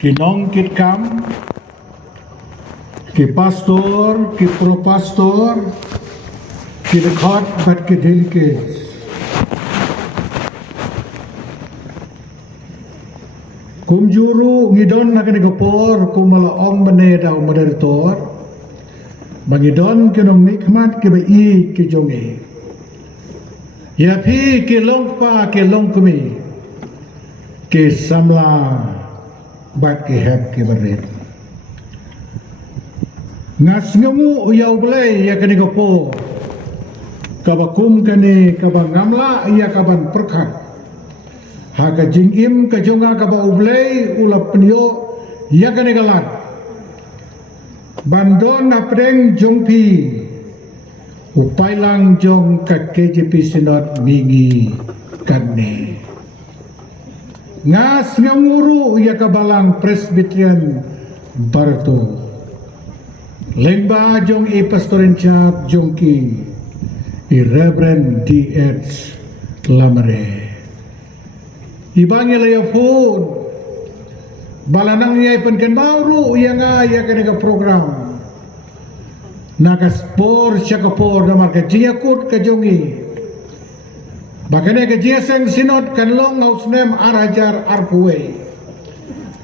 Kinong kitkam, ki pastor, ki propastor, ki dekat bat ki dilke. Kum juru ngidon na kani kapor, kum mala ong maneda o moderator, bangidon kinong nikmat ki bai ki jongi. Ya phi ki long pa ki long kumi, ki samla bat ki hep ki berit. Ngas ngamu uyau belai ya kani kapor, kabakum kani kabang ngamla ya kaban perkat. Haka jingim ka jonga ka ba ublay ulap penyo ya kani galat bandon na preng jongpi upay lang jong ka KJP Sinod mingi kani ngas nganguru ya kabalang Presbyterian Barto lengba jong i pastorin chap jongki i Reverend D.H. Lamare ibang ilaya pun balanang niya ipankan baru iya nga iya ka program nakaspor siya kapor na marka jiyakut ka jongi baka na ka jiyasang sinod kanlong hausnem arajar arpuwe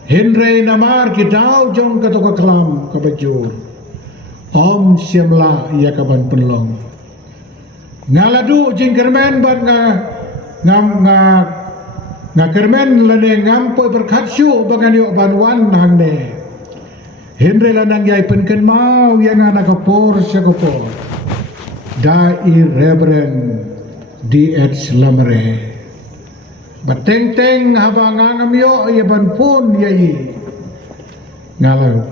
Henry namar kidaw jong katokaklam kabajur om siyamla iya kaban penlong ngaladu jingkermen bat nga kermen lane ngampoy berkatsu bagan yo banwan hangne Henry lanang yay penken mau yang nakapor siya kapor dai Reverend D.H. Lamare bateng-teng habang ngangam yo yaban pun yay ngalaw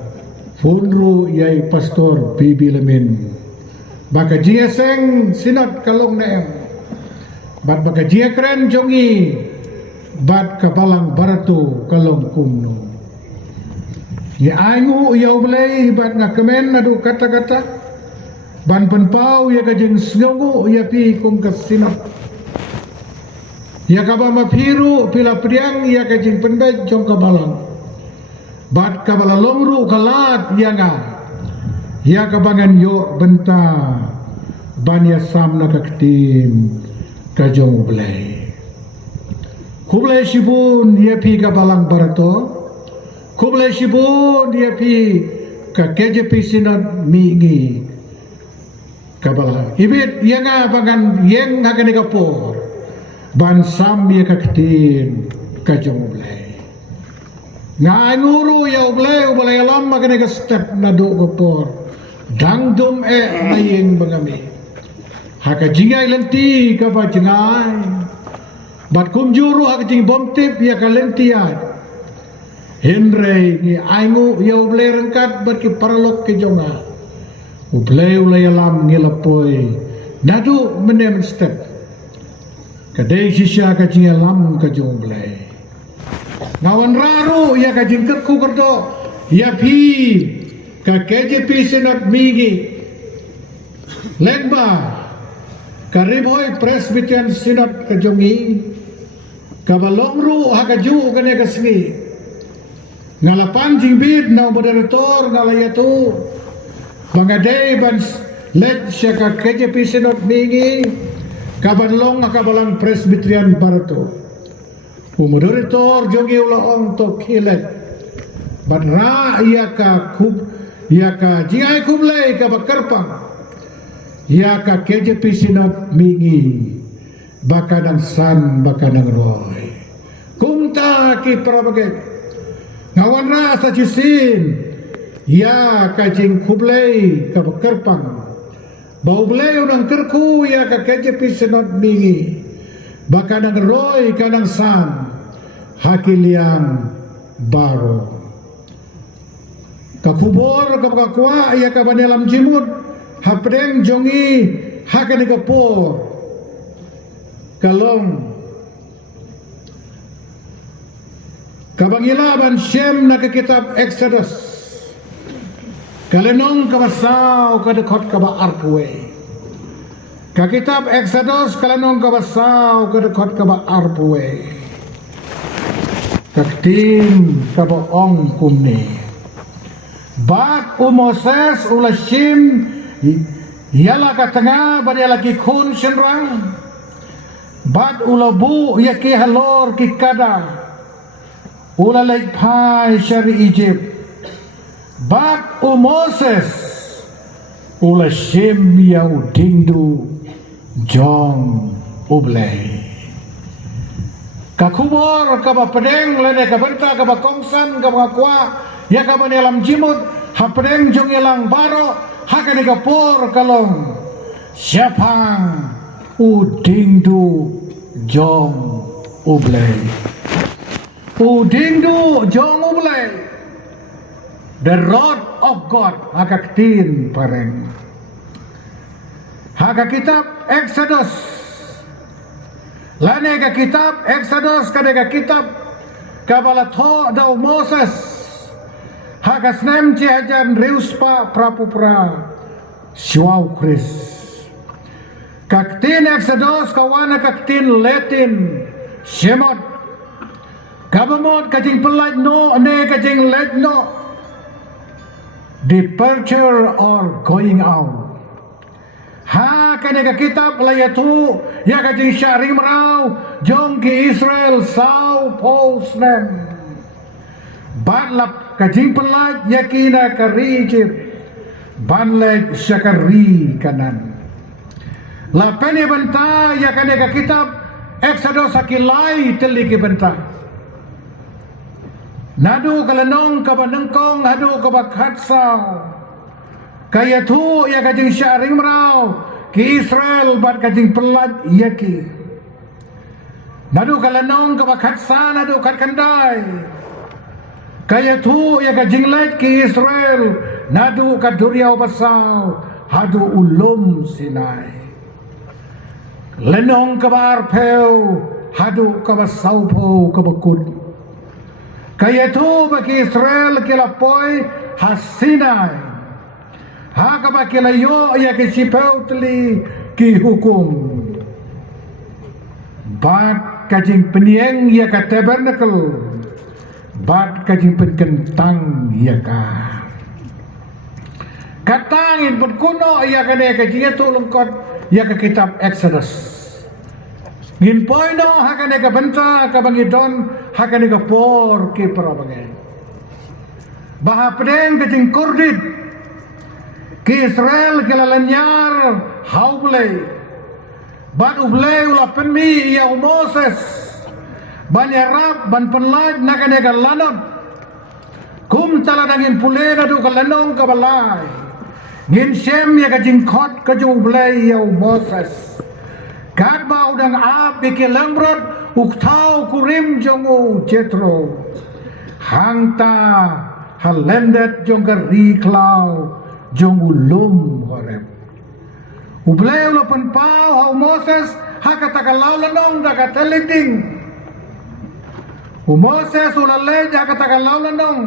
funru yay pastor Bibi Lamin baka jiyaseng sinat kalong neem bat baka jiyakren jongi bat kabalang baratu kalong kumno ya aingu ya ublay bat nga kemen adu kata-kata ban penpau ya kajeng sngongu ya pi kum kasinap ya kabama piru pila priang ya kajeng penbej jong kabalang bat kabalalongru kalat ya nga ya kabangan yo benta ban ya samna kaktim kajong ublay Kublai sibun dia pi ka balang barato, kublai sibun dia pi ka KJP Sinod mingi ka balang. Ibit yang abangan yang akan digapor, ban sam dia ka ketin ka jong ublay. Nga nguru ya ublay alam akan step na do gapor, dangdum mayeng bangami. Haka jingay lenti ka ba jingay. Bat kumjuru ak jing bomtip ya kalentian Henry ni aingu ya ublay rengkat bat ki paralok ke jonga ublay alam ngilapoy nadu menem step kadai sisya ka jing alam ka jong ublay ngawan raru ya ka jing kerku kerdo ya pi ka KJP Sinod mingi lengba kariboy Presbyterian Sinod ka jongi kabalongru hakaju kane kasni ngalapan jingbid na moderator ngalayatu bangadai ban let syaka KJP Sinod mingi kabanlong kabalang Presbyterian Barto moderator jongi ulaong to kilet ban ra yaka jingai kublay ka bakarpang yaka KJP Sinod mingi baka ng san baka ng roy kung ta ki prabaget ngawan na sa jusin ya kajing kublay kabakarpang baublay ng kerku ya ka KJP Sinod mingi baka ng roy ka ng san hakiliang baro kakubor kapakakwa ya ka banilam jimut hapdeng jongi hakanigapor kalong kabangilaban siyem na kitab Exodus kalenong kabasaw kadekot kaba arpwe Kakitab Exodus kalanong kabasaw kadekot kaba arpuwe. kaktin kabaong kumni. Bat Moses ula Shim yala katanga bari lagi kun senrang. Bat ula bu yaki halor kikada ula laik pai syari Egypt. Bat Moses ula Shim yau dingdu jong ublay. Kakubor kaba pedeng lene kabenta kaba kongsan kaba kwa ya kaba nelam jimut ha pedeng jong elang baro hakane kapor kalong siapang udingdu jong ublay. Udingdu jong ublay, the rod of God hakaktin pareng. Haka kitab Exodus lane ka kitab Exodus kadega kitab kabala tho daw Moses haka snem cihajan reuspa prapupra siwaw Chris kaktin Exodus kawana kaktin Latin Shemot kabamot kajing pelaj no ane kajing let no departure or going out. Ha kanega kitab layatu ya kajing syarim rau jong ki Israel sau posnem banlap kajing pelat yakina karijib banlek syakari kanan lapene benta ya kanega kitab Exodus akilai teliki benta nadu kalanong kabanengkong hadu kabakhatsau kaya tu ya kajing syaring merau ki Israel bat kajing pelat yaki nadu kalanong kabakhatsa nadu kat kandai kaya tu ya kajing let ki Israel nadu kat duriau basau hadu ulum Sinai lenong kabar peu hadu kabasau po kabakut kaya tu bagi Israel kilapoi hasinai haka ba kilayo ya kisipau teli ki hukum bat kajing penieng ya ka tabernacle bat kajing penkentang ya ka katangin berkuno ya ka ne kajing itu lengkot ya ka kitab Exodus ngin poino haka ne ka benta ka bangidon haka ne ka por ki parabangen baha pedeng kajing kurdit ki Israel kilalanyar haublay ban ublay ula penmi ya Moses ban yarab ban penlaj nakanega lanab kum taladangin pulena du kalanong kabalay ngin Shem ya kajingkot kaju ublay ya Moses kadba udang ab ikilambrot uktau kurim jongu Jethro hangta halendet jonggar riklau jong ulum horep ublay ulo penpau hau Moses hakatakalau lanong dakateliting Moses ulalej hakatakalau lanong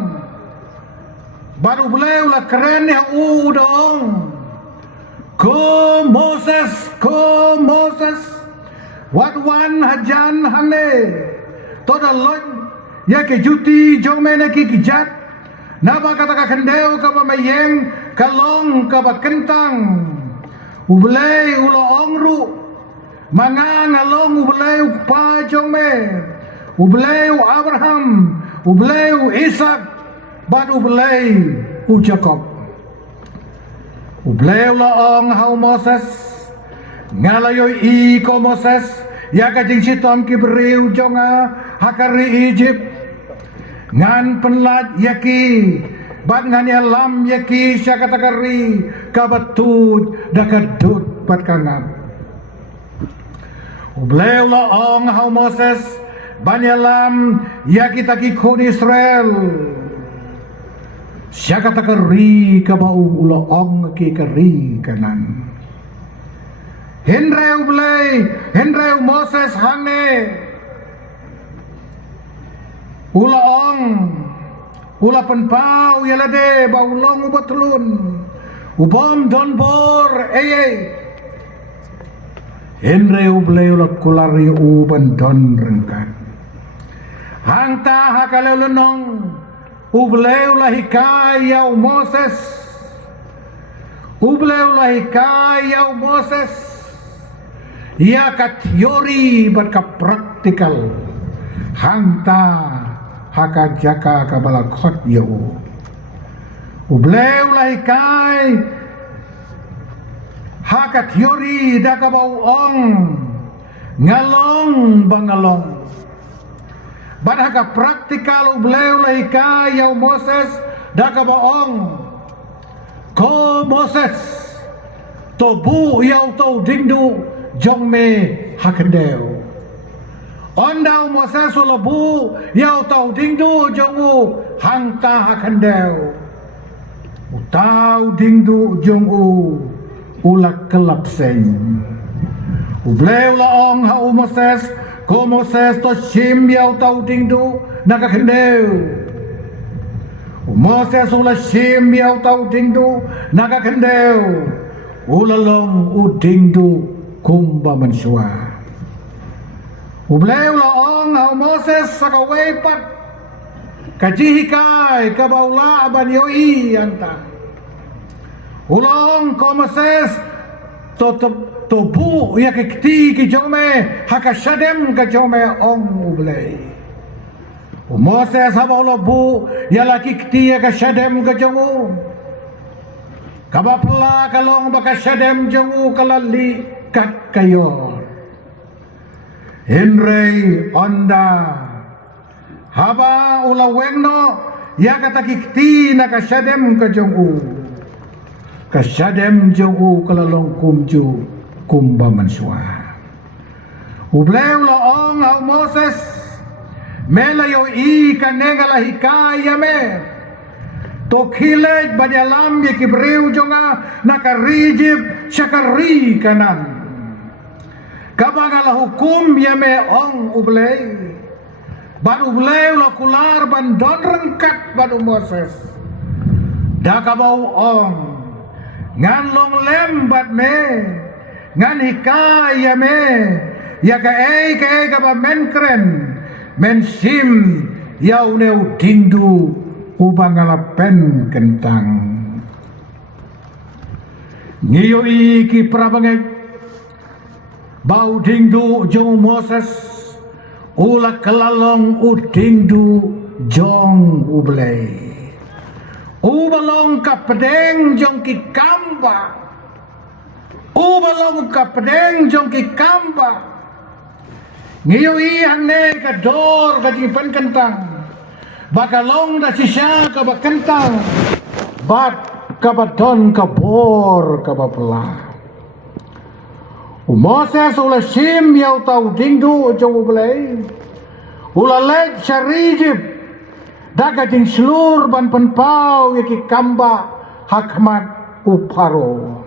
bar ublay ula keren ya udong ko Moses what one hajan hane toda loj ya ke juti jong mene ki kijat naba kataka kendeu ka mamayeng kalong kaba kentang ublay ulo ongru mangang along ublay pa jongme ublay Abraham ublay Ishak bat ublay Jacob ublay ulo ong hau Moses ngalayoy ko Moses ya kajing sitom kibriu jonga hakari Egypt ngan penlat yaki bat ngani alam yaki syakatakari kabatut dakadut bat kangam ublay ulo ong hau Moses bani alam yaki taki kun Israel syakatakari kabau ulo ong ki kari kanan Henry Moses hangne ula ong ula penpau yalade baulong ubatlun ubom donbor Henry ublay ula kulari uban don rengkan hangta hakalelunong ubleu lahikai yau Moses, ubleu lahikai yau Moses, ia ka teori bat ka praktikal, hangta haka jaka ka balakot yau, ubleu lahikai haka teori da ka bau ong, ngalong bangalong. Badaka praktikal ubleu lahika yau Moses daka baong ko Moses tobu yau tau dingdu jong me hakendeu ondau Moses ulabu yau tau dingdu jongu hangta hakendeu utau dingdu jongu ulak kelap seng ubleu laong hau Moses ko Moses to shim yau tau dingdu nakakendeu Moses ula shim yau tau dingdu nakakendeu ulalong udingdu kumba mansua ubleu laong hau Moses sakawepat kajihikai kabaula ban yoi anta ulong ko Moses tobu ya kikti ki jome hakashadem ka jome ong ublei Moses habaulo bu ya la kikti ya kashadem ka jongu kabapla kalong bakashadem jongu kalali kat kayor Henry onda haba ula wengno ya kata kikti na kashadem ka jongu kashadem jongu kalalong kumju kumba mansua ubleu laong au Moses mela yo I kanenga la hikaya me to khilej banyalam ye kibreu jonga nakarijib syakari kanan kabangala hukum ya me ong ublei ban ubleu la kular ban don rengkat ban Moses dakabau ong ngan long lembat me ngan hikaya me ya ka ba menkren men sim yau neu dindu ubangala pen kentang ngiyo iki prabangai bau dindu jong Moses ula kelalong udindu jong ublei ubalong ka pedeng jong ki kamba ubalong ka pedeng jong ki kamba ngiyo ihang ne ka dor ka jipan kentang bakalong da sisya ka ba kentang bat ka ba don ka bor ka ba pela Moses ula sim yau tau dingdu jong ublei ula lej syarijib daga jing slur ban penpau yaki kamba hakmat uparo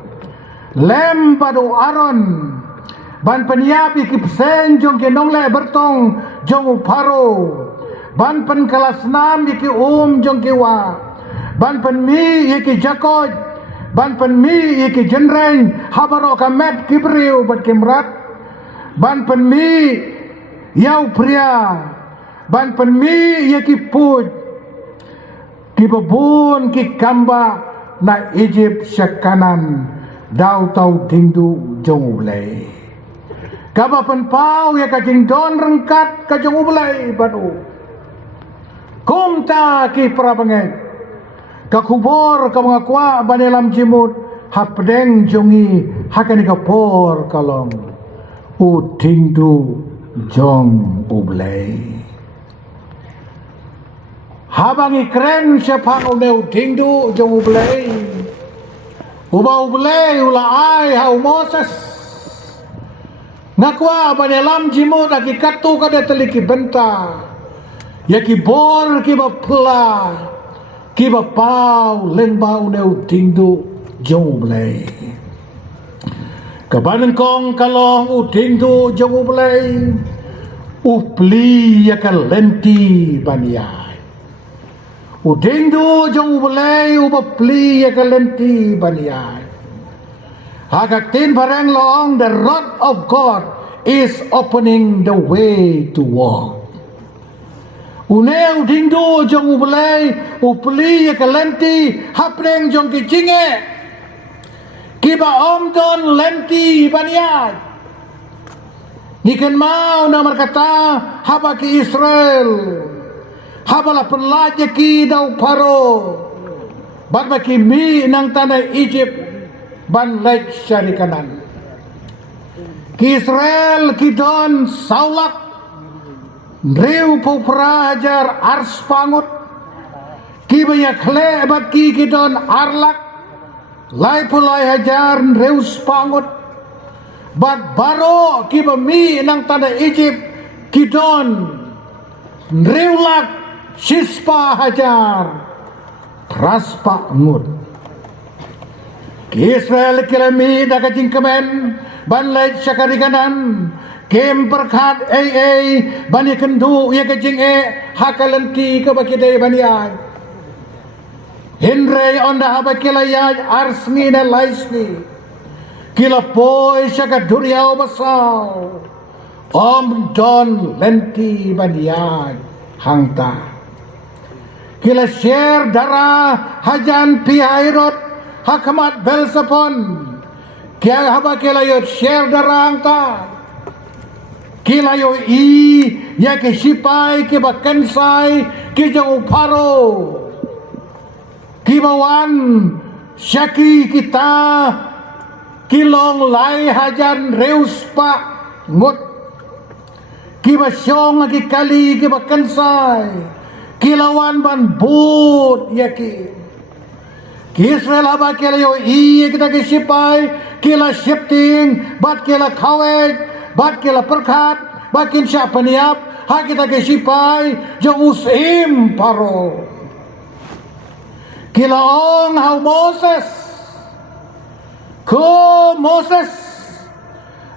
lem padu aron ban penyapi kipsen jong ke nongle bertong jong uparo ban pen kelas 6 yaki jong ke wa ban pen mi yaki jakoj ban pen mi yaki jenreng habaro kamet kibriu bat kimrat ban pen mi yau pria ban pen mi yaki puj kibabun ki kamba na Egypt syakanan daw tau dingdu jong ublay kaba penpau ya kajing don rengkat kajong ublay batu kumta ki prabangai kakubor ka mga kwa banelam jimut hapdeng jongi hakani kapor kalong udingdu jong ublay habang ikren siya pang uneu dingdu jong ublay uba ublay ula ay hau Moses ngakwa banelam jimu daki katu kada teliki benta yaki bor kiba pla kiba pau lengba uneu dingdu jong ublay kabanan kong kalong udingdu jong ublay upli yaka lenti baniya udingdu jong ublay upli yaka lenti baniya hagaktin parang loong the rod of God is opening the way to walk Uneu dingdu jong ubelai upli ya kalenti hapreng jong kichinge kiba omdon lenti baniat niken mau na markata haba ki Israel haba la penlaje ki dau paro bat baki mi nang tanah Egypt ban lek syari kanan ki Israel ki don saulak Reu po prajar ars pangut kibaya khle bat ki kidon arlak lai pulai hajar reu spangut bat baro kiba mi nang tanah Egypt kidon reu lak sispa hajar praspa ngut Israel kilami dakajing kemen ban lai syakari kanan Kem perkat bani kendu ya kecing hakalanti ke bakidai banian Henry onda habakilayaj arsni na laisni kila poi syaka duriau basau om don lenti banian hangta kila share darah hajan pihairot hakamat belsapon kia habakilayot share darah hangta Kilayo ya ke sipai ke bakansai ke jauh paro kibawan syaki kita kilong lai hajan reus pa ngot kibasyong agi kali ke bakansai kilawan ban but ya ki Israel aba kilayo kita ke sipai kila shifting bat kila kawet bat kila perkat bakin siapa niap ha kita ke sipai jo usim paro kila ong hau Moses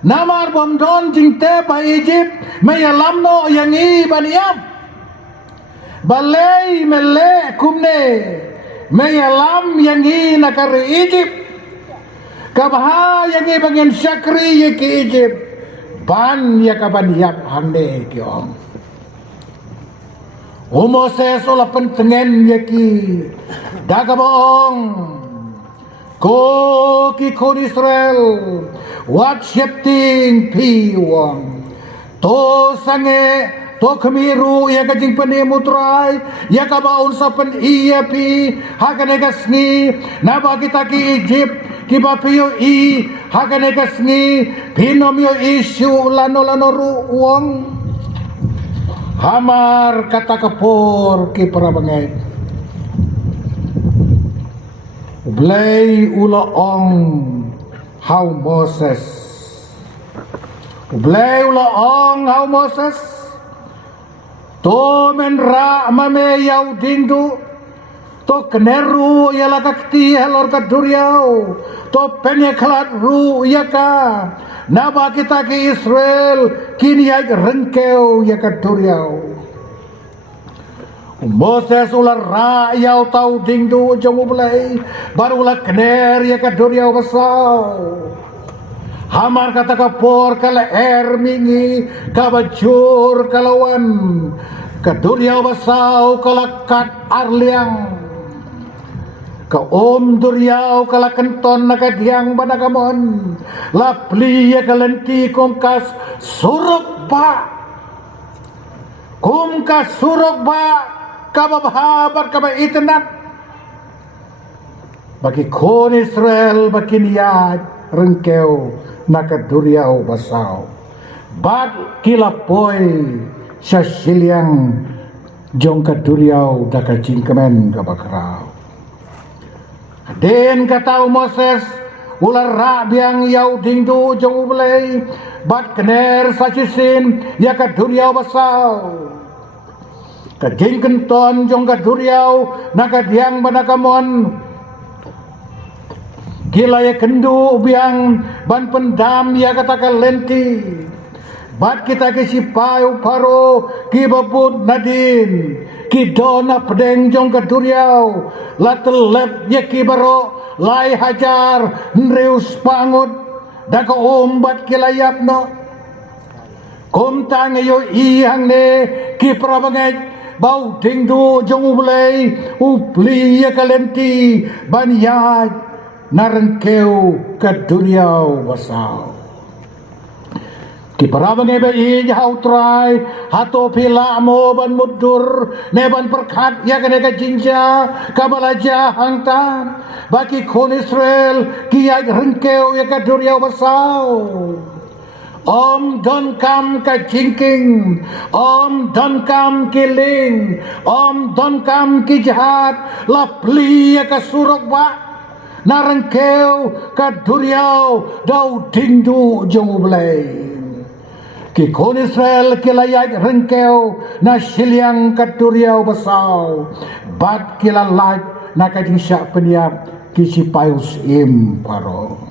namar bomdon jingte ba Egypt maya lamno yang i baniap balai mele kumne maya lam yang i nakari Egypt kabha yang i bagian syakri ye ke Egypt ban ya kaban yap hande kiong Moses ola pentengen ya ki daga boong ko ki kon Israel what shifting pi wong to sange to kemiru ya kajing penimutrai ya kabaun sapen iya pi hakane kasni naba kita ki Egypt kibapiyo i hakane kasni pinomyo isu lano ruwang hamar kata kapor ki parabangai ublay ula ong how Moses ublay ula ong how Moses to menra mame yaw dingdu to keneru ya lakakti halor kaduriau to penyeklat ru ya ka naba kita ke Israel kini ya rengkeu ya kaduriau Moses ular ra yau tau dingdu jong ublay baru ular kener ya kaduriau basau hamar kata kapor kala mingi kabajur kalawan kaduriau basau kalakat arliang ka om duriau kala kenton nakadiang banagamon lapli ya kalenti kumkas suruk ba kababhabar kaba itnat bagi kon Israel bagi niat rengkeu nakaduriau basau bad kilapoi sasiliang jong kaduriau dakajingkemen kabakrau Den kata Moses ular rabiang yau dingdu jong ublay bat kener sacisin ya kaduriau basau kajing kenton jong kaduriau nakadiang banakamon gila ya kendu biang ban pendam ya katakan lenti bat kita ke sipai paro kibabut nadin kidona pedeng jong kaduriau latelep ya kibaro lai hajar nreus pangut daka ombat kilayap no kom tang yo ihang ne ki prabangai bau dingdu jong ulay upli ya kalenti banyaj narengkeu kaduriaw basaw. Kiparabang ebe hau try hato pila mo ban mudur neban perkat ya kaneka jinja kabalaja hangtan baki kon Israel kiai rengkeu ya kaduriaw basaw. Om don kam ka jingking, om don kam kiling, om don kam ki jahat lapli ya ka surok ba narengkeu kaduriaw dau dingdu jong ublay. Ki kon Israel kilayag rengkeu na silyang kaduriaw basaw bat kilalaj na kajing syak peniap kisipayus paro.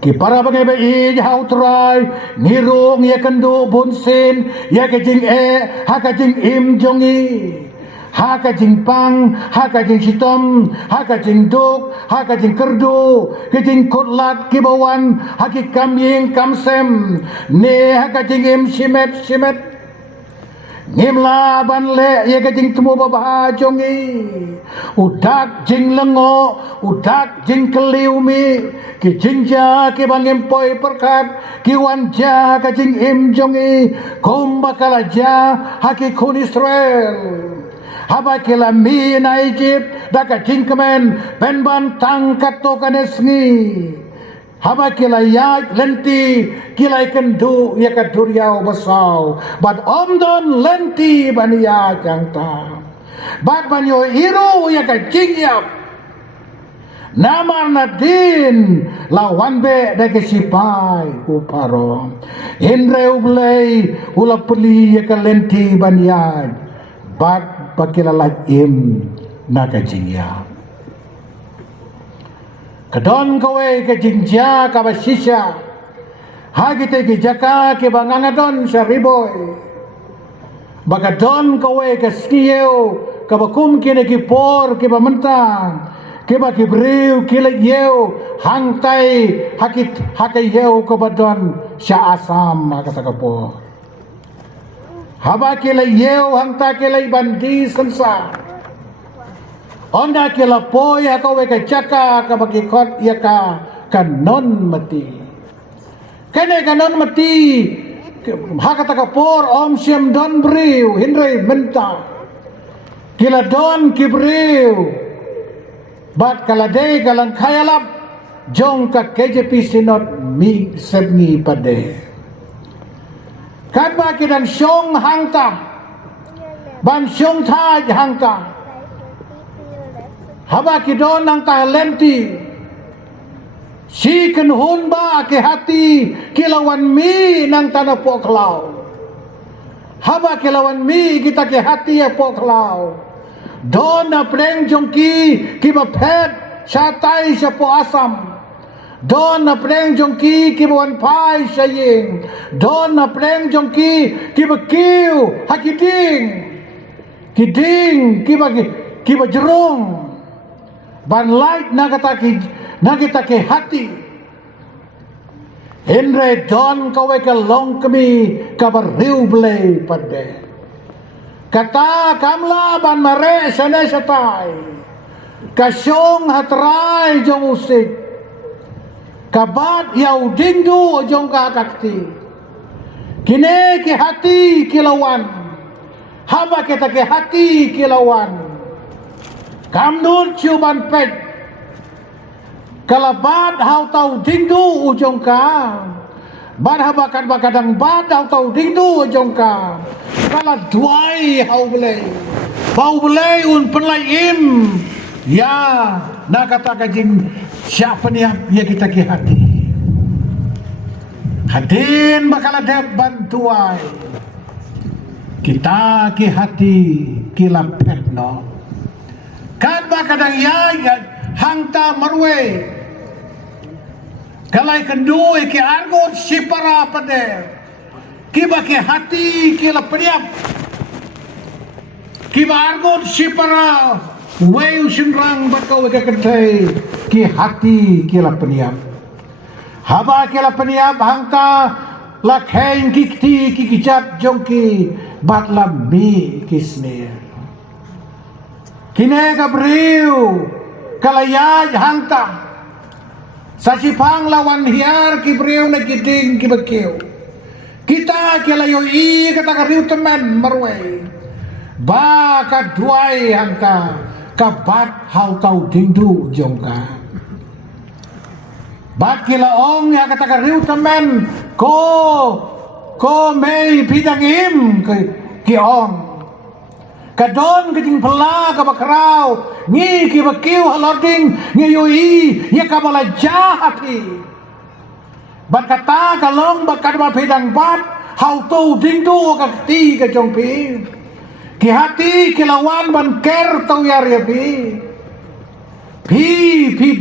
Ki para bangay hau try nirong ya kendo bunsin ya kajing ha kajing jongi ha kajing pang ha kajing sitom ha kajing duk ha kajing kerdu kajing kutlat kibawan ha ki kamying kamsem ne ha kajing simet ngimla ban le ya kajing temu babah jongi udak jing lengo udak jing keliumi ki jinja ki bangim poi perkat ki wanja kajing jongi kom bakalaja haki kun Israel haba kila mi na Egypt daka jing kemen penban tangkat to kanesngi haba kila yaj lenti kila ikendu ya kaduriaw basaw bad omdon lenti baniya jangta bad banyo iro ya kajingyap namar na din lawan be dake sipay uparo indre ublay ula puli ya kalenti baniya bad pakilalaj na kajingyap. Kadon kawe ke jinja ka basisya hagite ke jaka ke bangangadon sa riboy bagadon kawe ke skiyeo ka bakum kine ki por ke bamantang ke ba ki briu kile yeo hangtai hakai yeo ka badon sa asam kata kapo haba kile yeo hangta kile bandi sansa onda kila poy hakawe ka caka ka bakikot ya ka kanon mati kene kanon mati hakata ka por om siem don briu hindre menta kila don kibriu bat kala day kalang khayalap jong ka KJP sinot mi sebni pade kan ba kidan syong hangta ban syong thaj hangta haba kidon ng talenti si kenhun ba ke hati kilawan mi ng tanapo klaw haba kilawan mi kita ke hati ya po klaw don na preng jongki kiba pet satay sa po asam don na preng jongki kiba pai sa ying don na preng jongki kiba kiw hakiding kiding kiba jerong ban light nagita ke hati Henry Don kawe ka long kami kabariw blay pade kata kamla ban mare sana satay kasyong hatray jong usik kabat yaw dingdu jong kakakti kine ke hati kilawan haba kita ke hati kilawan kamnun ciuman pet kalabat hau tau dingdu ujong ka ban habakan bakadang bad hau tau dingdu ujong ka kala duai hau belai bau belai un penlai ya na kata kajing siapa ni ya kita ke hati hadin bakal ada bantuai kita ke hati kilapet no kan ba kadang ya hangta marwe kalai kendu ki argot sipara pade kiba ke hati kila pediap kiba argot sipara weu sinrang bakau ke kentai ki hati kila pediap haba kila pediap hangta lakhain kikti kikijat jongki bat lami kisne kine Gabriel kalayaj hangta sa sipang lawan hiar kibriu na kiting kibakiw kita kilayo kata kariu teman marway ba kadway hangta kabat hau tau dingdu jongka bat kilaong ya kata kariu teman ko may pidangim kiong kadon kajing pela kabakraw ngi kibakiw halording ngiyui ya kabala jahati bat kata kalong bat kadma pedang bat hau tu dingdu kakti kajong pi ki hati kilawan ban ker tau yar ya pi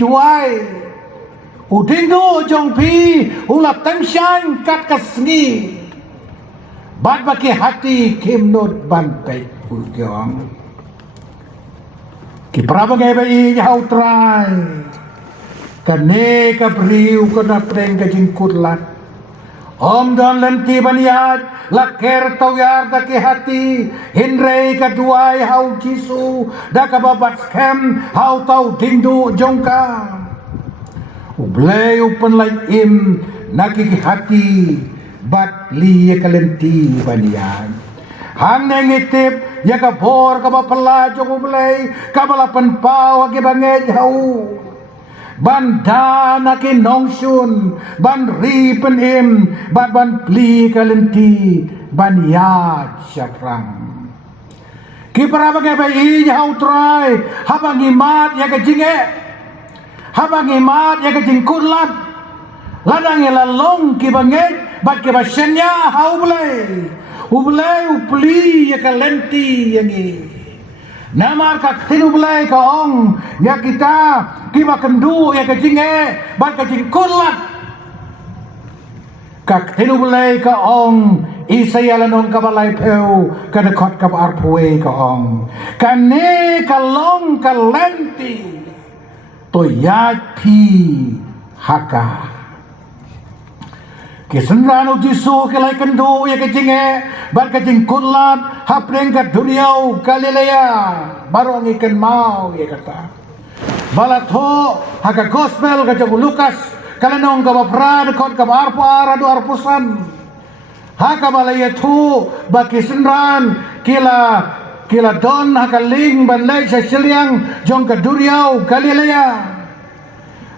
duai udingdu jong pi ulat tangshan kat kasni bat baki hati kimnot ban pek Udyong kiprabagai bai hau try kane kabriu kana preng kajing kurlat om don lenti baniat laker tawyar daki hati hinrei kaduai hau jisu dakababat skem hau tau dingdu jongka ublei upen lai im nakiki hati bat li kalenti baniat hang ngitip ya ka bor ka bapala jong ublay ka balapan pau agi banged hau banda naki nongsun ban ripen im ban pli kalenti ban yat syaprang kipara bagai bai hau try habang imat ya ka jinge habang imat ya ka jingkulat ladang lalong ki banged bat ke basenya hau blay ublay upli ya kalenti yangi namar ka tin ublay ka ong ya kita kiba kendu ya kajinge bat kajing kurlat ka tin ublay ka ong isayalanong kabalay peu kadakot ka arpuwe ka ong kane kalong kalenti to yati haka kisenrano jisu kilai kendu ya kajinge bat kajing kurlat hapreng ka duriau Galilea baru ngiken mau ya kata balatho haka gospel ka jabu Lukas kalenong ka bapra dekot ka arpa radu arpusan haka balaya tu baki senran kila don haka ling ban lay sa siliang jong ka duriau Galilea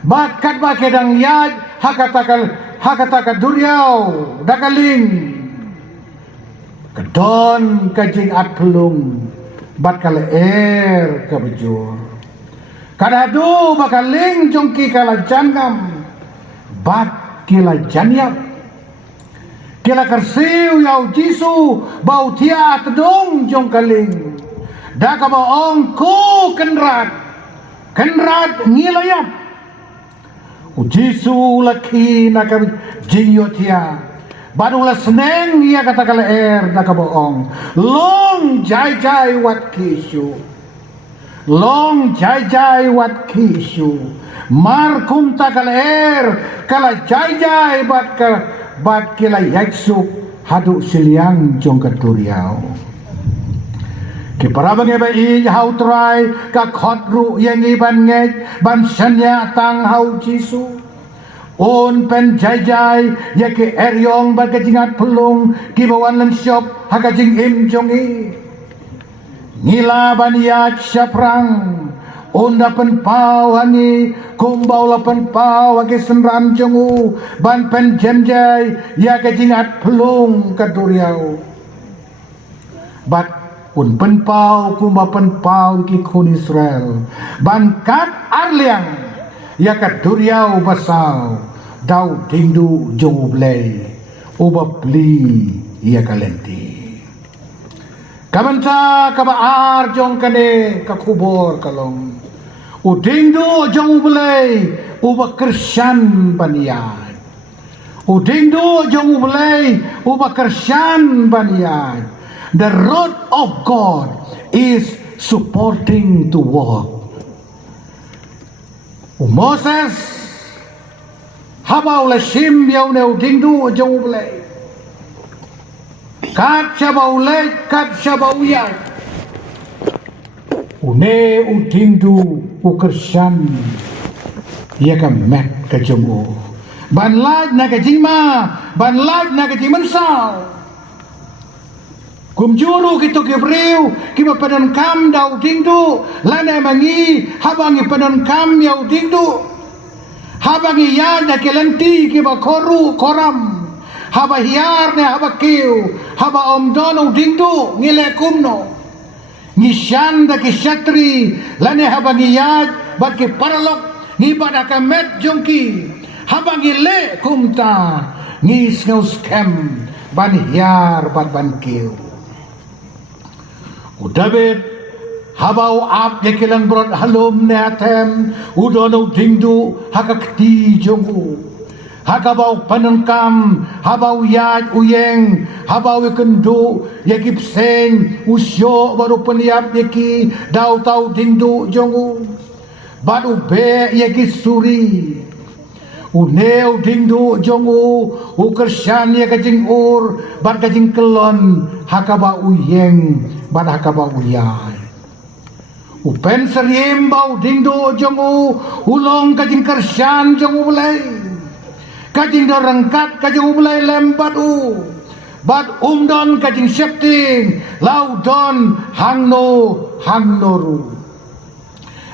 bat kat ba kedang yad haka takal duriau dakaling kedon kajing at pelung bat kala ka bejur kadadu bakaling jongki kala jangam bat kila janyap kila kersiu yau jisu bau tia tedong jong kaling daka baong ku kenrat ngilayap Jisu laki nakam jingyotia barulah seneng ia kata kala naka boong long jai wat kishu markum takala kala jai bat kila yaksu hadu siliang jong katuriau kiparabang bai hau try ka khotru yang iban ngej ban sanya tang hau jisu on pen jai ya ke eryong ba kajingat pelung kibawan len shop hakajing im jongi ngila ban yat syaprang onda pen pau hangi kumbau lapen pau age senran jongu ban pen jemjai ya kajingat pelung kaduriau bat un penpau kumba penpau ki kun Israel bankat arliang ya kat duriau basau dau dingdu jong ublay ubapli ya kalenti kabanta kabaar jong kane kakubor kalong udingdu jong ublay uba Krisyan baniyad udingdu jong ublay uba Krisyan baniyad. The road of God is supporting to work. Moses habau la shim yau ne udingdu jong ublay kat sabau lek kat sabau yai une udindu ukersan ia ka met ka jongo ban laj na ka jingma ban laj na ka jingman sao kum juru kito kibriu kiba padan kam dau dingdu lana mangi habangi padan kam yau dingdu habangi ya na kelenti kiba koru koram haba hiar ne haba kiu haba omdono dingdu ngile kumno nishanda ki shatri lane habangi ya bat ki paralok ni badaka met jongki habangi le kumta ni snaus kem ban hiar bat ban kiu udabet habau ap ye kilang brot halum ne atem udono dingdu hakakti jongu hakabau panengkam habau yat uyeng habau kendu yaki psen usyo baru peniap yaki dau tau dingdu jongu baru be yaki suri uneu dingdu jongu ukersan ya kajing ur bar kajing kelon hakaba uyeng bar hakaba uyai upen seriem bau dingdu jongu ulong kajing kersan jongu belai kajing dorengkat kajing ulai lembat u bat umdon kajing septing laudon hangnoru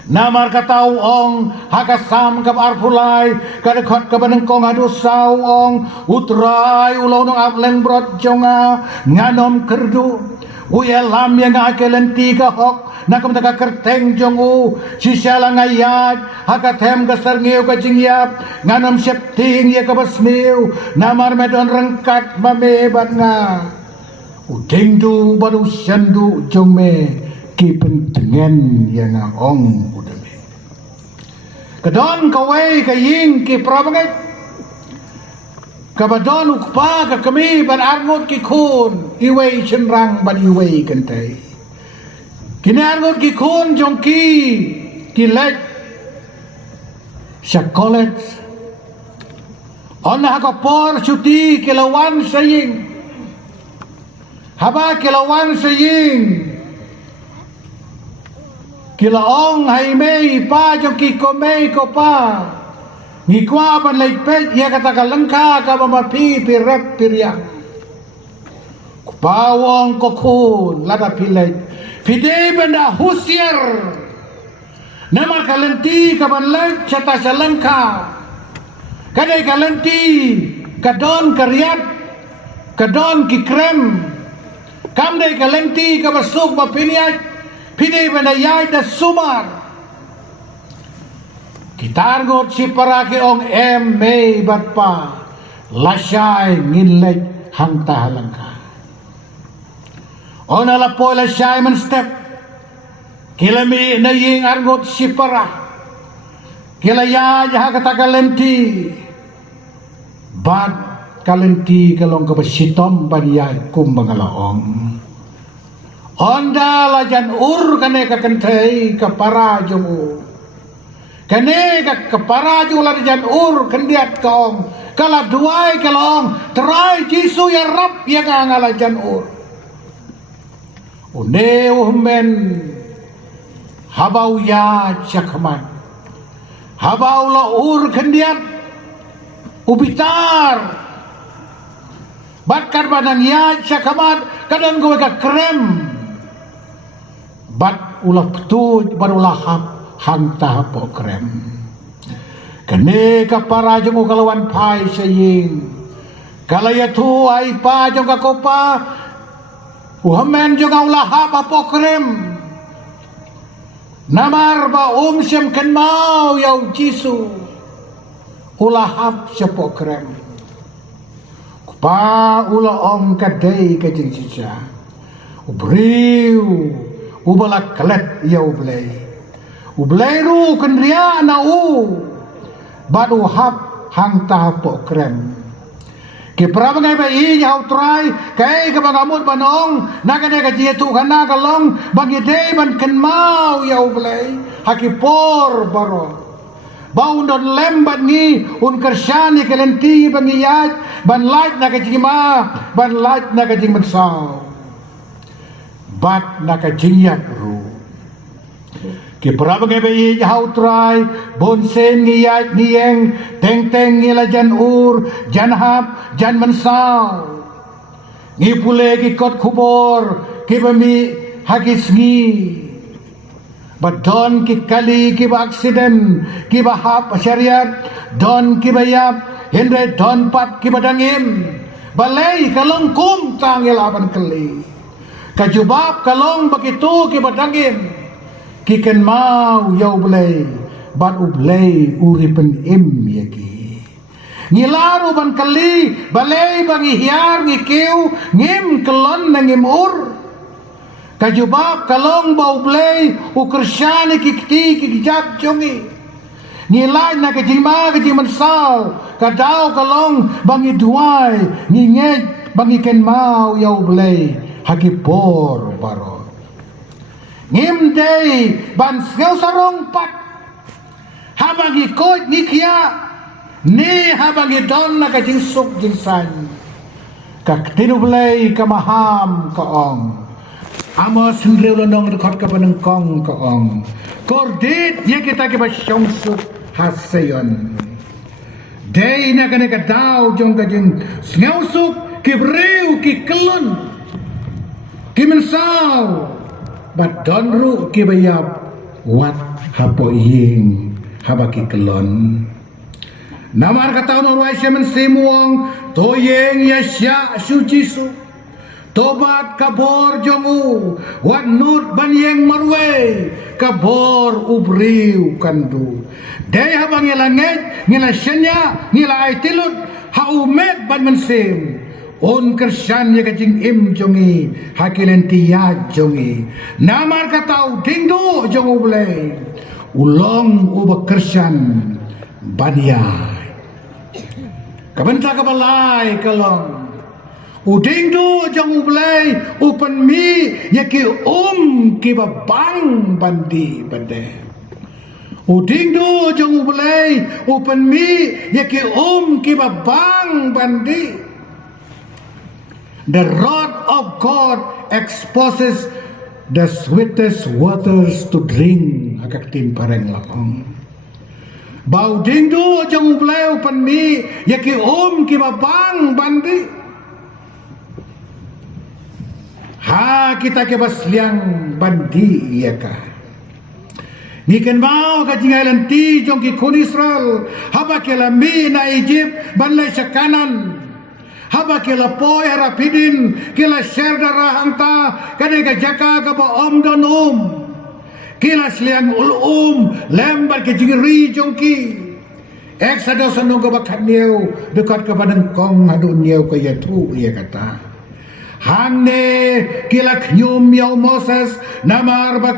namar katau ong hakasam kap arpulai kadekot kabanengkong adu sau ong utrai ulau nong apleng brot jonga nganom kerdu uyelam yang akelenti ka hok nakam taka kerteng jongu sisala ngayat hakatem kasar ngeu kajing yap nganom septing ya kabasmiu namar medon rengkat mame bat nga udeng du baru syandu jongme ki pentengen yang ong udame kadon kawai kaying ki prabangai kabadon ukpa ka kami ban arngot ki kun iwei chenrang ban iwei kentai kini arngot ki kun jongki ki lek syakolet ona hakapor cuti kilawan saying haba kilawan saying kila ong hai mei pa jongki komei ko pa ngikwa ban leipet ya kata kalengka ka mamapi pirep piriang kupawong kokun lada pilai fide benda husier namar kalenti ka ban lep cata salengka kadai kalenti kadon karyat kadon ki krem kamdai kalenti ka basuk mapiniat pide benda yai da sumar kitargot si paraki ong mei batpa lasyai nginlek hangta halangka ona lapoy lasyai man step kilami na ying argot si para kilaya jaha kata kalenti bat kalenti kalong kabasitom paniyay kumbangalaong onda lajan ur kane ka kentai ka para jongu kane ka para jongu lajan ur kendiat kaong kala duai kalong terai jisu ya rap yang ngalajan ur uneu men habau ya cakman habau la ur kendiat ubitar bakar badan ya cakamat kadang gue ka krem bat ulah petu baru lahap hangta po krem kene ka para jong kalawan pai saying kalaya tu ai pa jong ka kopa uhamen jong ulah hap po krem namar ba sem ken mau yau jisu ulah hap po krem pa ulah om kadai ka jing sisa ubriu ubalak kelet ya ublay ru kendria na badu hap hang tapo krem ki prabangai ba i jau try kai ka bangamut banong nakane ka jitu kana kalong bagi day ban ken mau ya ublay haki por baro bau don lembat ni un kersyani kelenti bangiyat ban light na kajima ban light na kajing mansau bat na kajingyak ru ki prabangai bayi hau try bonsen ngiyat nieng teng teng ngila jan ur jan hap jan mansau ngi pule ki kot kubor ki bami hagis ngi badon ki kali ki ba accident ki ba hap syariat don ki bayap hendre don pat ki badangim balai kalong kum tangil aban kali kajubab kalong begitu ki badangim ki ken mau yau belai bat ublai uripen im yaki ngilaru ban kali balai bangi hiar ngikiu ngim kelon nangim ur kajubab kalong bau blay ukersyani kikti kikjab jongi ngilai na kajima kajiman sao kadau kalong bangi duai nginget bangi ken mau yau blay hakipor barot ngim day ban sgau sarong pat habangi kot nikia ni habangi don na kajing suk jinsan kaktinu blay kamaham kaong Amos sendiri ulondong dekat ke penengkong keong. Kordit ya kita ke basyong suk hasayon. Day na kena kadau jong kajing ngau suk ki breu ki kelun. Ki mensau. Bat donru ki bayap wat hapo ying habaki kelun. Namar kata norway semen semuang toyeng yasya suci su. Tobat kabor jomu wat nut banyeng marwe kabor ubriu kandu day habang ilangit ngila syanya ngila ay tilut haumet ban mensim on kersan ya kajing im jongi hakilen tiya jongi namar katau dingdu jongu blay ulong ubak kersan banyai kabenta kabalay kalong uding do jang ublay upan mi yaki ki babang bandi bade uding do jang ublay upan mi yaki ki babang bandi. The rod of God exposes the sweetest waters to drink agak tim pareng lakong bau ding do jang ublay upan mi yaki ki babang bandi. Ha kita ke basliang bandi iya ka niken mau ka jingailan ti jong ki kun Israel haba ke la mi na Egypt banlay sa kanan haba ke la poy harapidin ke la sherda rahanta kane ka jaka ka ba don kila sliang lembar ke jingri jong ki Exodus anong ka bakat niyo dekat ka padang kong hadun niyo ka yatu iya kata Hangne kila knyum yaw Moses namar bak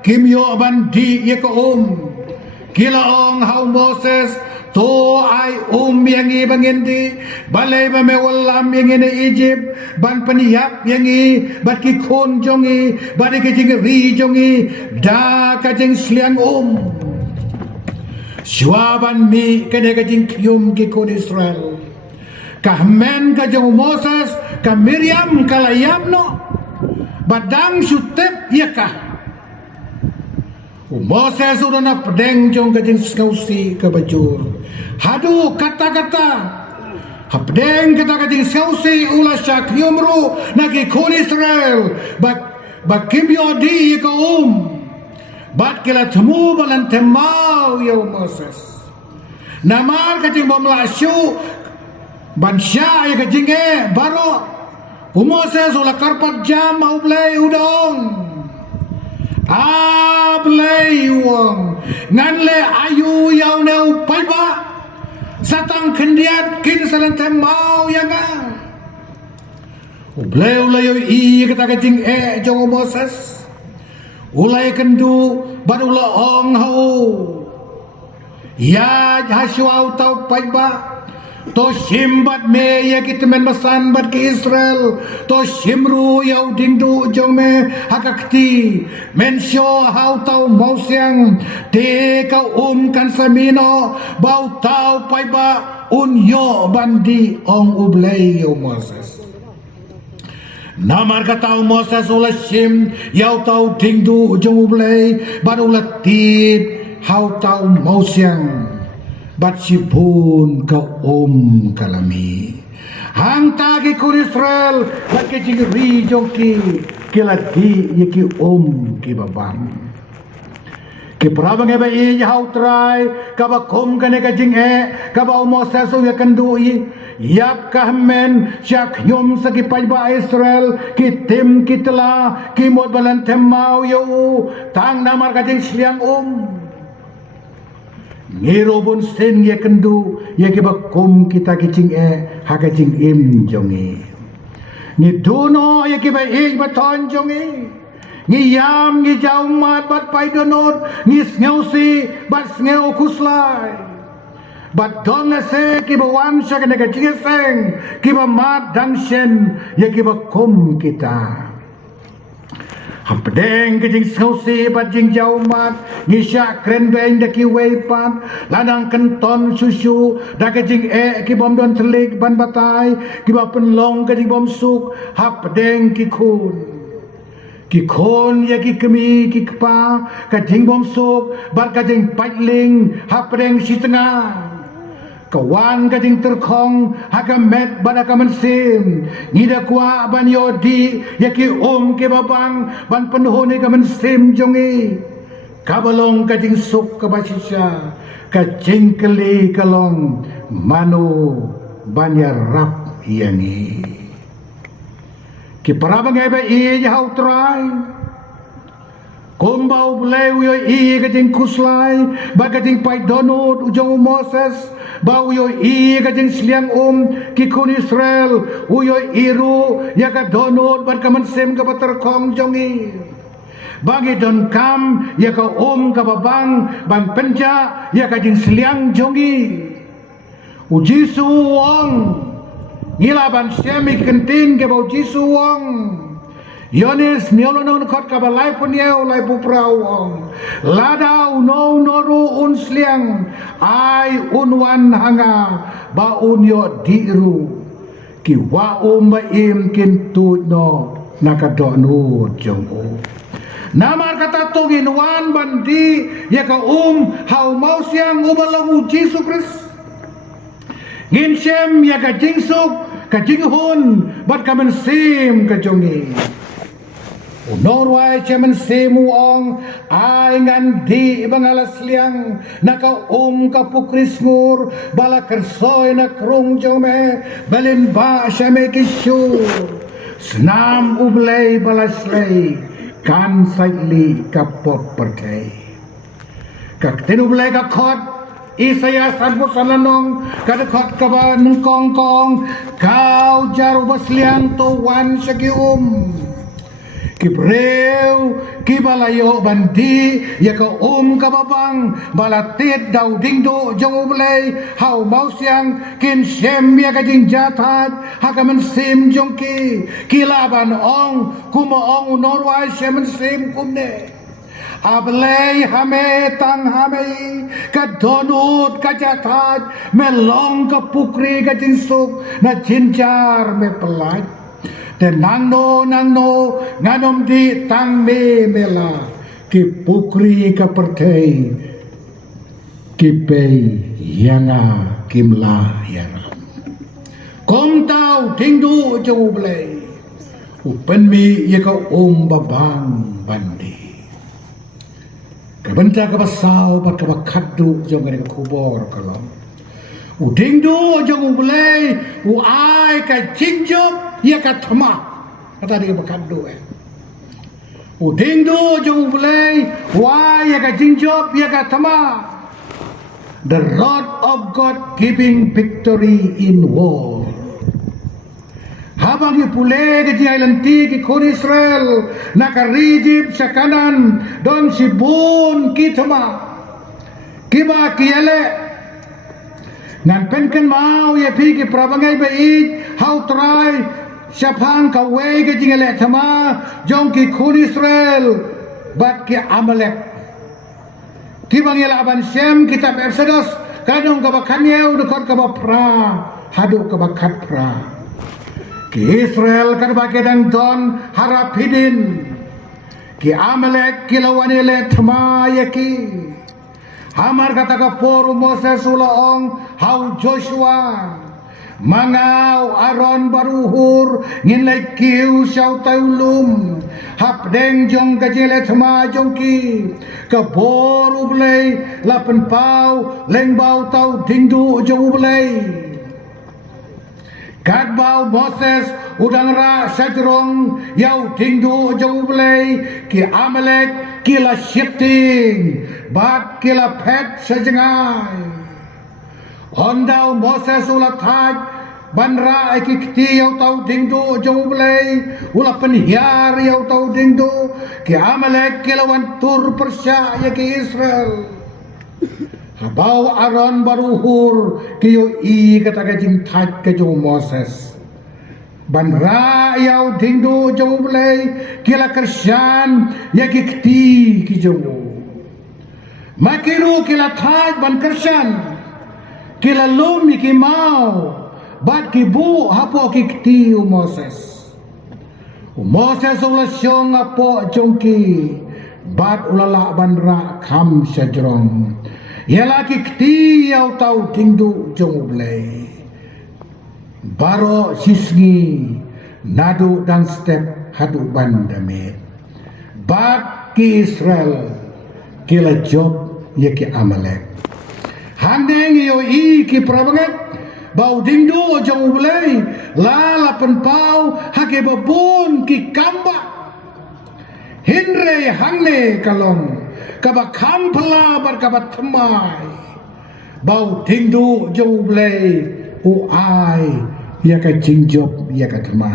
kimyo bandi yeko kila ong haw Moses to ay yang i bangendi balay ba me walam yang i Egypt ban paniyap yang i bat ki kon jongi bat ki jing ri jongi da ka jing sliang Swaban mi kene ka jing kyum ki kon Israel kahmen ka jong Moses ka Miriam kalayam no badang syutep yaka Moses udah na pedeng jong kajing skausi ke bajur hadu kata-kata hapdeng kita kajing skausi ula syak nyumru nagi kun Israel bak kimyo di yaka bat kila temu balan temau ya Moses namar kajing bamlasyu bansya ya kajing baro Moses ulah karpat jam mau play udong play uang nganle ayu yaw neu palba satang kendiat kin salantem mau ya ga play ulah yaw i kata kajing jong Moses ulai kendu baru ulah ong hau ya hasyu au tau palba to shimbat me ya kitmen basan bat ke Israel to shimru yau dingdu jong me hakakti men show how tau mausiang te ka kan samino bau tau pai ba unyo bandi ong ublay yo Moses namar ka tau Moses ula shim yau tau dingdu jong ublay ban ula tit how tau mausiang bat sipun ka kalami hang tagi kun Israel bat ke jing ri jong ki kilati ki ki babang ki prabang eba i hau trai ka ba kane ka jing ka ba Moses ya kandu yap ka men syak yom sa ki pai ba Israel ki tim ki tela ki mod balan tem mau yo tang namar ka jing sliang ngirobon sen ye kendu ye ke bakum kita kicing haga cing im jongi ni duno ye ke ba baton jongi ni yam ni jaumat bat pai donot ni sneusi bat sneu kuslai bat don se ke bawan syak ne ka cing seng ke ba mat dang sen ye ke bakum kita Hampedeng kejing sausi bat jing jaumat ngisya kren beng daki weipat ladang kenton susu da kejing ki bom don telik ban batai ki ba penlong kejing bom suk hampedeng ki khon ya ki kemi ki kpa kejing bom suk bat kejing paitling hampedeng si tengah kawan kajing terkong haka met badaka mensim ngida kwa ban yodi yaki ke babang ban penuhuni ka mensim jongi kabalong kajing suk ka basisya kajing keli kalong manu banya rap yangi ki parabang ebe i hau trai kumbau bleu yo i kajing kuslai ba kajing pai donut ujong Moses bau yo i kajing sliang ki kun Israel uyo iru ya ka donut ban kaman sem ka baterkong jongi bagi don kam ya ka ka babang ban penja ya kajing sliang jongi uji suwong ngila ban semi kentin ke bau ji suwong Yonis niolonon kot kabalai punyau lai puprawong ladau no noru unsliang ai unwan hanga ba unyo diru ki wa ba im kintu no nakadonu jongo namar kata tongin wan bandi ya ka hau mausiang ubalangu Yesus Kristus nginsem ya ka jingsuk ka jinghun bat kamen sim ka jongi Unorway cemen semu ong ay ngan di bangalas liang naka ka pukris ngur bala kersoy na krung jome balin ba syame kisyu senam ublay balaslay kan saitli kapot pertay kak tinublay kakot Isaya sadbo salanong kadakot kaba ng kong kau jaro basliang to wan sa kibreu kibalayo bandi ya ka kababang balatit daw dingdo jong ublay hau mausiang kin shem ya ka jing jatat hakaman sim jong kilaban ong kumaong unorway shemen sim kumne ablay hame tang hame kadonut kajatat melong ka pukri ka jinsuk na jinjar me pelaj nangno nganom di tang me mela ki pukri ka pertei ki pei yanga kimla yara kom tau tingdu jo blai upen mi ye ka babang bandi kabenta ka basau pat ka khaddu jo ngare ka kubor kalong udingdu jo blai u ai ka jingjop ia katma kata dia bakado udingdo jong bulay why ia ka jinjob ia katma the rod of God giving victory in war habang ipule ke jailanti ke kon Israel nakarijib sa kanan don sibun kitma kiba kiale Ngan penken mau ya pi ki prabangai bait how try Syapang kawai ke jingale thama jong ki khun Israel bat ki Amalek ki bangela aban Shem kitab Exodus kadong ka bakhanyeu dekot ka pra hadu ka bakhat pra ki Israel kan bakedan don harapidin ki Amalek ki lawani le thama yaki hamar kata ka por Moses ulaong how Joshua Mangau Aron baruhur ngilai kiu syau taulum hap deng jong kajele thma jongki ka boru blai lapen pau leng bau tau dingdu jong blai kat bau Moses udang ra sajrong yau dingdu jong blai ki Amalek kila shifting bat kila pet sajengai Ondau Moses ulat haj banra ikikti yau tau dingdu jauh belai ulat penhiar yau tau dingdu ki Amalek kilawan tur persya ya ki Israel habau Aron baruhur ki yo i kata kajing haj ke jauh Moses banra yau dingdu jauh belai kila kersan ya kikti ki jauh makiru kila haj ban kersan kila lumi ki mau bat ki bu hapo ki ktiu Moses ula syong apo jongki bat ulala banra kham sajrong yala ki kti yau tau tingdu jong blai baro sisngi nadu dan step hadu bandamit bat ki Israel kila job ya ki Amalek handeng yo i ki prabangat bau dingdu jong ulai la penpau hake babun ki kamba hinre hangne kalong kaba kampala bar kaba thamai bau dingdu jong ulai u ai ya ka jingjop ya ka thama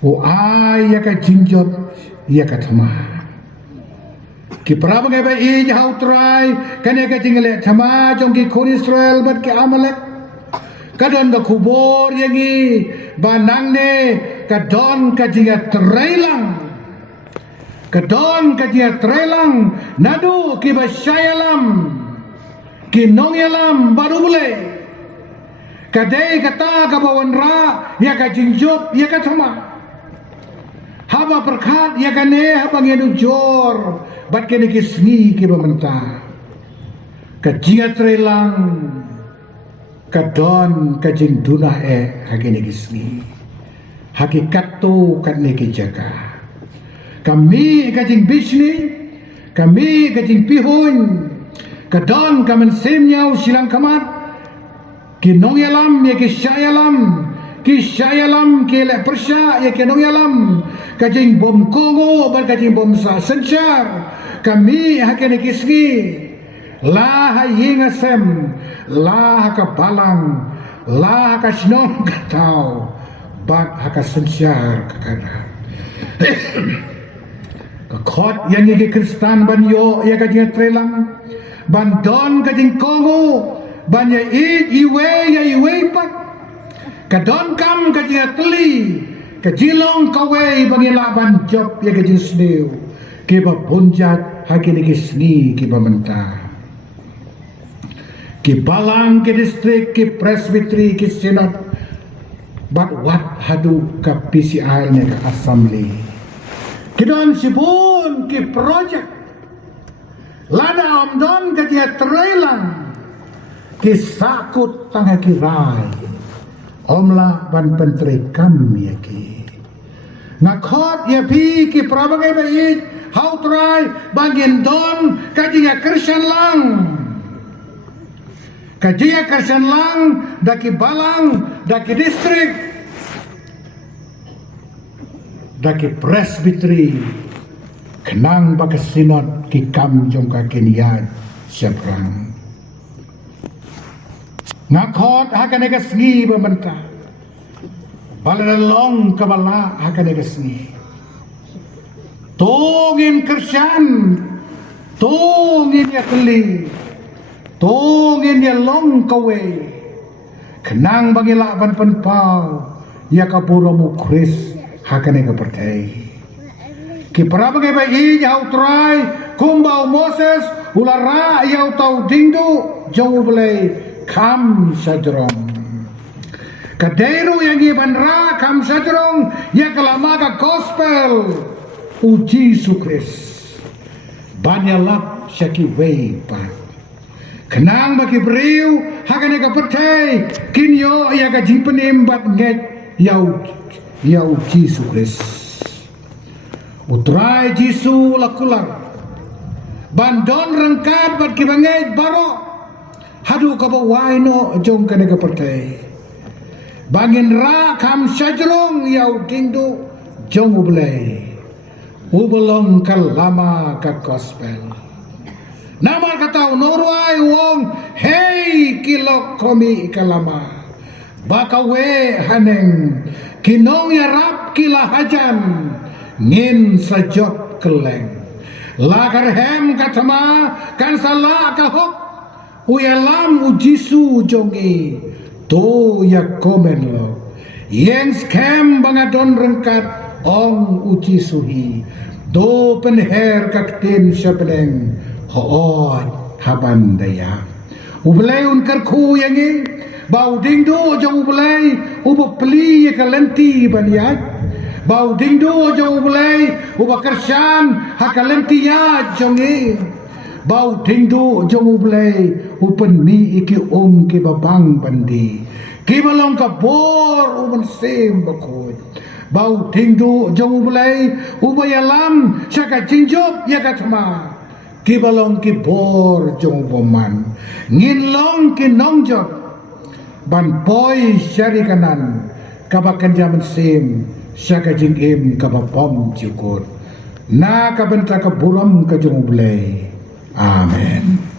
u ai ya ka jingjop ya ka thama ki prabangai ba i how try kane ka tingale thama jong ki khun Israel bat ki Amalek kadon da kubor yangi banangne kadon ka jinga trelang nadu ki ba syayalam ki nongyalam baru bule kadai kata ka bawanra ya ka jingjop ya ka thama haba perkhat ya kane haba ngedu jor bat kene ki sngi ki bamenta ka jinga trelang ka don ka jing duna hakene ki sngi hakikat tu kat ne ki jaga kami ka jing bisni kami ka jing pihun ka don ka men semnyau silang kamat ki nongyalam ya ki syayalam ki le persya ya ki nongyalam kajing bom kongo bar kajing bom sa sencar kami hakene kisgi la hayinga sem la ka balang la ka snong katau bat haka sencar kakana khot yang ye Kristan ban yo ya kajing trelang ban don kajing kongo ban ya iwe pat kadon kam kajing teli kajilong kawai bagi laban job ya kajing snew kiba punjat hakini kisni kiba menta ki balang ki distrik ki presbytery ki senat but what hadu ka PCI ne ka assembly kidon sibun ki project lada omdon ka dia trelang ki sakut tangha ki rai omla ban pentri kam ya ki ngakhot ya pi ki prabangai bait how try bagin don kajiya Christian lang daki balang daki distrik daki presbytery kenang baka sinod ki kam jong ka kiniyad siaprang ngakhot hakane ka sngi bamenta balalong kabala hakane ka sngi tungin Krisyan tungin ya keli tongin ya long kawe kenang bangila ban penpau ya kapuro mu Kris hakane kapertai ki prabange ba i jau trai kumbau Moses ulara ya tau dingdu jong belai kam sadrong kaderu yang iban ra kam sadrong ya kalamaga gospel uji sukris banyalap syaki wei pat kenang bagi beriu hakane kapertai kinyo ya gajipenim bat nget yau Jisu Kris utrai Jisu lakular bandon rengkat bat kibangai baro hadu kabawai no jong kane kapertai bangin ra kam sajrong yau tingdu jong ublay ubelong kalama ka gospel namar katau norwai wong hey kilok komi kalama bakawe haneng kinong yarap kilahajan ngin sajot keleng lagar hem katama kan salah kahok uyalam ujisu jongi to ya komen lo yang scam bangadon rengkat ong ujisuhi do penher kaktin syapneng hoot haban daya ublay unkar ku yangi bau dingdo jong ublay ubo pli kalenti baniat bau dingdo jong ublay ubo kersan hakalenti ya jongi bau dingdo jong ublay upen mi iki ki babang bandi ki balong ka bor uben sem bakod bau dingdo jong ublay ubo yalam syaka jinjob ya katma ki balong ki bor jong boman ngin long ki nongjot ban boy syari kanan kabakan jaman sim syaka jingim kabapom jukut na kabenta kaburam ka jong ublay amen.